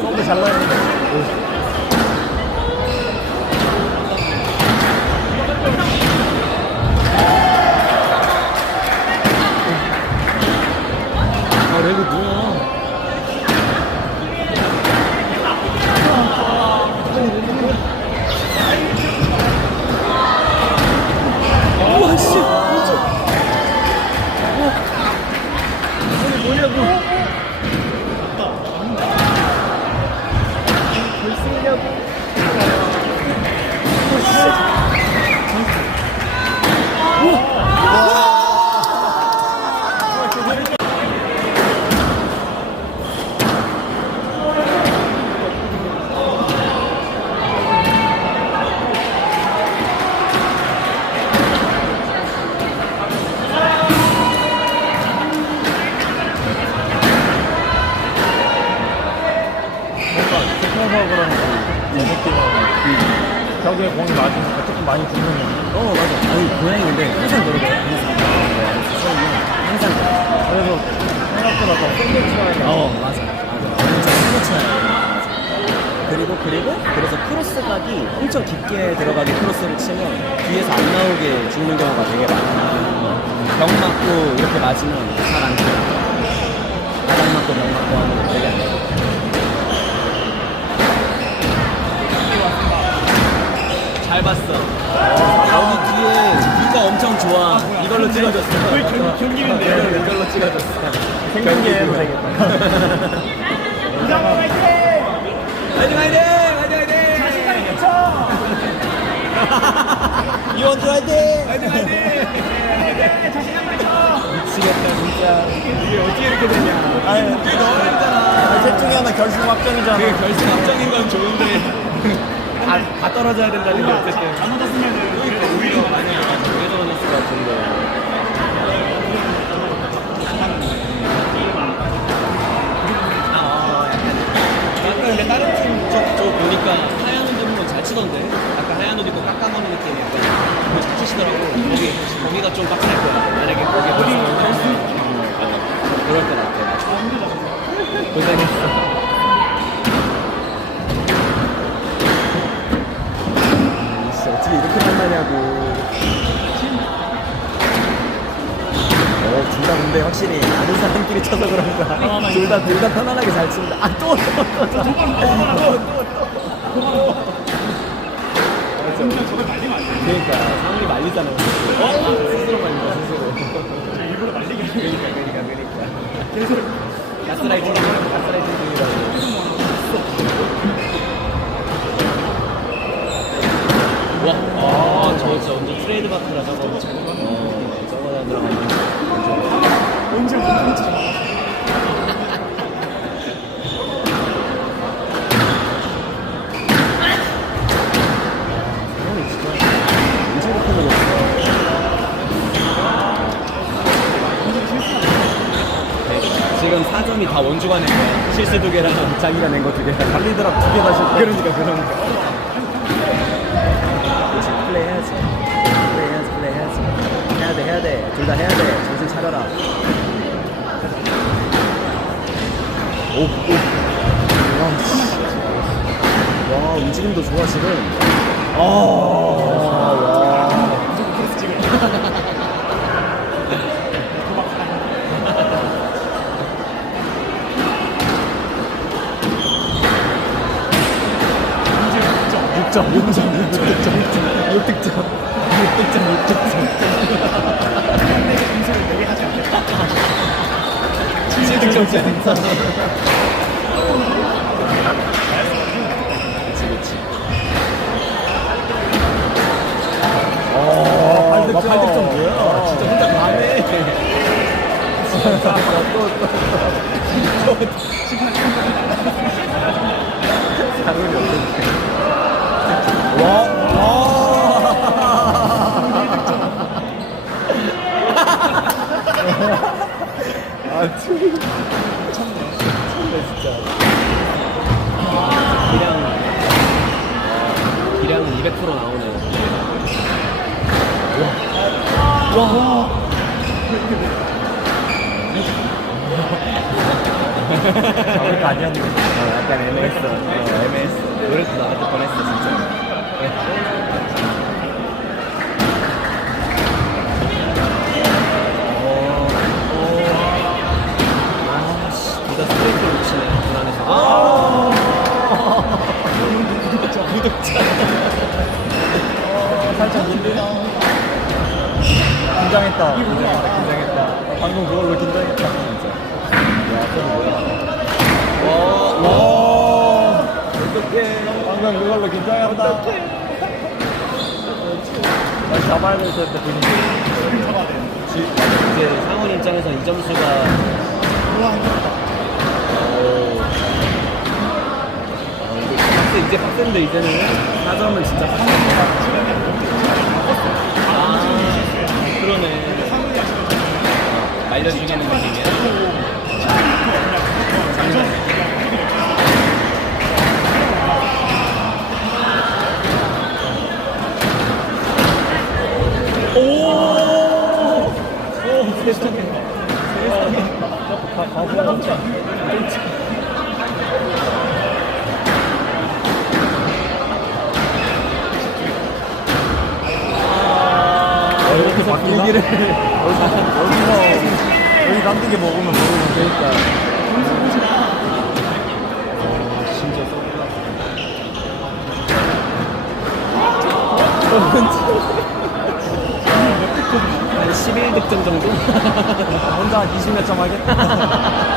서브 잘 나왔는데. 아, 레그 뭐야? 벽에 공이 맞으니까 조금 많이 죽는 거. 어 맞아. 아니 고양이 근데 항상 그러거든 항상 항상 그래 그래서 생각보다 더 치어야 돼. 어 맞아 맞아. 진짜 스포츠야 그리고 그리고 그래서 크로스각이 엄청 깊게 들어가게 크로스를 치면 뒤에서 안 나오게 죽는 경우가 되게 많아 병 맞고 이렇게 맞으면 잘안 죽어 바닥 맞고 병 맞고 하면 되게 안 죽어 잘 봤어. 여기 뒤에 뷰가 엄청 좋아. 이걸로 찍어줬어. 거의 경- 경기인데. 이걸로 찍어줬어. 생경기 해도 되겠다. 화이팅 화이팅! 화이팅 화이팅! 자신감 넘쳐. 이원주 화이팅! 화이팅 화이팅. 미치겠다 진짜. 이게 어떻게 이렇게 되냐. 아유 그게 너무 힘들잖아. 셋 중에 하나 결승 확정이잖아. 그게 결승 확정인 건 좋은데 다, 다 떨어져야 된다는 게 어쨌든. 잘못했으면은 그러니까 오히려 아니야 왜 떨어졌을 것 같은데 확실히 아는 사람끼리 쳐서 그런가. 둘 다, 둘 다 편안하게 잘 친다. 아, 또, 또, 또, 또. 또, 또, 또. 진짜 저걸 말리면 안 돼. 그러니까, 사람들이 말리잖아. 어? 스스로 말린다, 스스로. 일부러 말리게 해. 그러니까, 그러니까, 그러니까. 계속 가스라이팅, 가스라이팅 중이라고. 와, 아, 저, 저, 완전 트레이드 마크라 저거. 어, 저거 들어가면. 이렇게 먹었어? 지금 4점이 다 원주가 낸 거야. 실수 두 개랑 자기가 낸 거 두 개랑. 달리드랍 두개 다시. 그러니까, 그러니까. 그렇지, 플레이 해야지. 플레이 해야지, 플레이 해야지. 해야 돼, 해야 돼. 둘 다 해야 돼. 정신 차려라. 오, 오. 와, 씨. 와, 움직임도 좋아, 지금. 아, 와. 이제 6점. 6점, 6점, 6점, 6점, 6득점, 6득점, 6득점. 득점, 7득점. 그치, 그치. 어, 팔 득점. 8득점 뭐야? 진짜 혼자 없는데. 와, 아, 트윈. 미쳤네. 미쳤네, 진짜. 기량, 기량은 200% 나오네. 와. 와. 잡을 거 아니었는데. 어, 약간 애매했어. 어, 애매했어. 노래도 뻔 긴장했다. 긴장했다. 긴장했다. 방금 그걸로 긴장했다. 야, 저거 뭐야. 와, 와. 어떡해. 방금 그걸로 긴장했다. 다시 잡아야 될 텐데, 분위기. 지- 이제 상훈 입장에서 이 점수가 오. 아, 이거 박스 이제 박스인데 이제는 4점은 진짜 상훈보다 아, 말려주기는 느낌이야 오! 오, 세상에. 혼자 한 20몇 점 하겠다.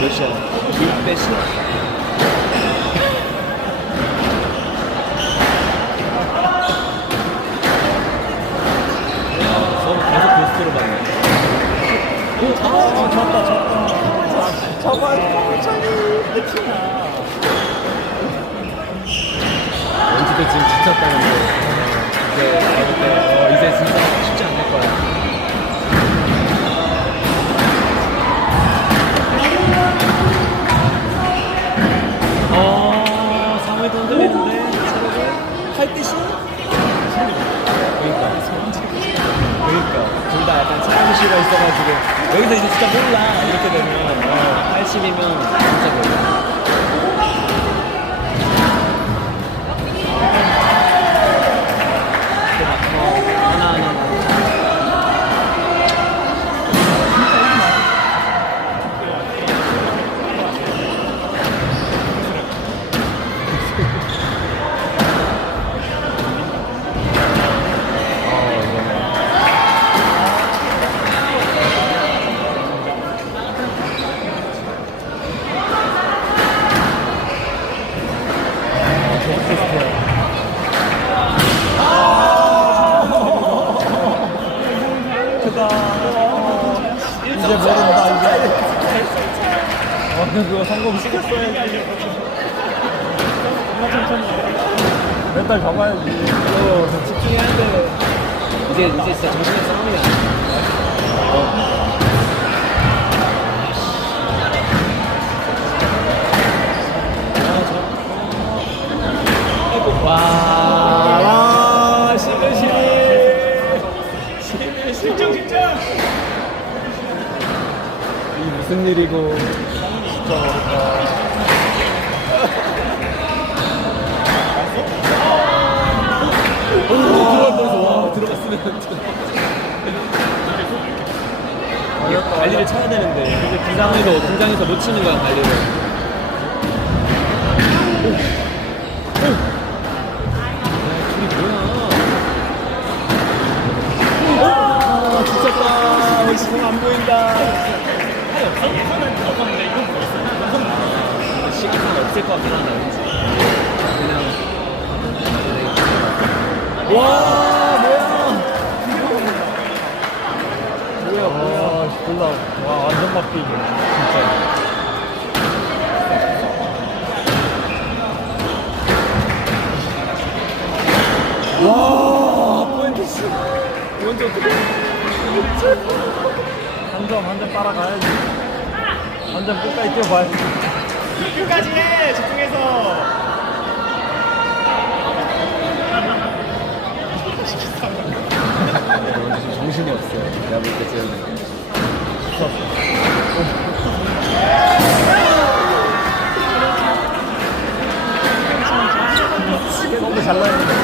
몇이야? 6대10? 서로 계속 베스트로 봤네. 아, 졌다, 졌다. 원지도 지금 지쳤다는데. 이제, 어, 어, 이제 진짜 쉽지 않을 거야. 어, 상회도 흔들리는데, 할 듯이? 그러니까. 그러니까. 둘 다 약간 차이시가 있어가지고, 여기서 이제 진짜 몰라. 이렇게 되면, 어, 80이면 진짜 몰라. 크다. 이제 모른다, 이제. 어, 그거 성공시켰어야지. 맨날 잡아야지. 이거 집중해야 돼. 이제, 이제 진짜 정신의 싸움이야. 어. 일이고. 관리를 쳐야 되는데. 긴장해서, 긴장해서 못 치는 거야, 관리를. 뭐야. 오, 지쳤다. 지금 안 보인다. 시간 없을 것 같긴 하다. 그냥. 와, 뭐야. 뭐야, 뭐야. 졸라. 와, 완전 바뀌네. 진짜. 와, 포인트 씨. 먼저 어떻게? 한 점, 한 점 따라가야지. 완전 끝까지 뛰어봐야지. 끝까지 해! 집중해서! 지금 정신이 없어요. 내가 볼때 지금. 어. 너무 잘나요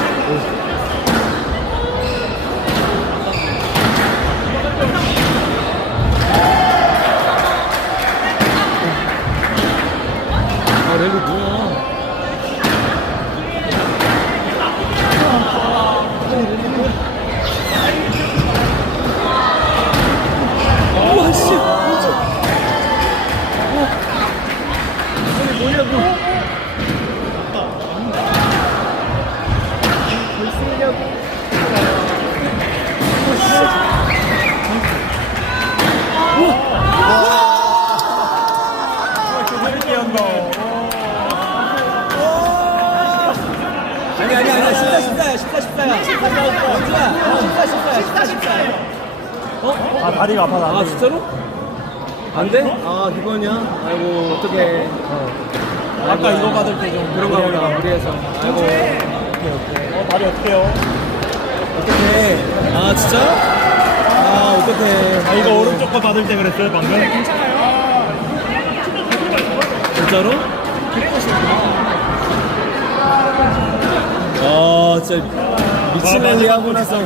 다리가 아파서 안 아 돼. 진짜로? 안 돼? 아 기권이야? 아이고 어떡해 아까 이거 받을 때 좀 그런가 보다 무리해서 아이고 어, 다리 어떡해요? 어떡해 아 진짜? 아 어떡해 아, 이거 오른쪽 거 받을 때 그랬어요, 방금? 진짜로? 아 진짜 미친 아, 애 마지막 하고 나서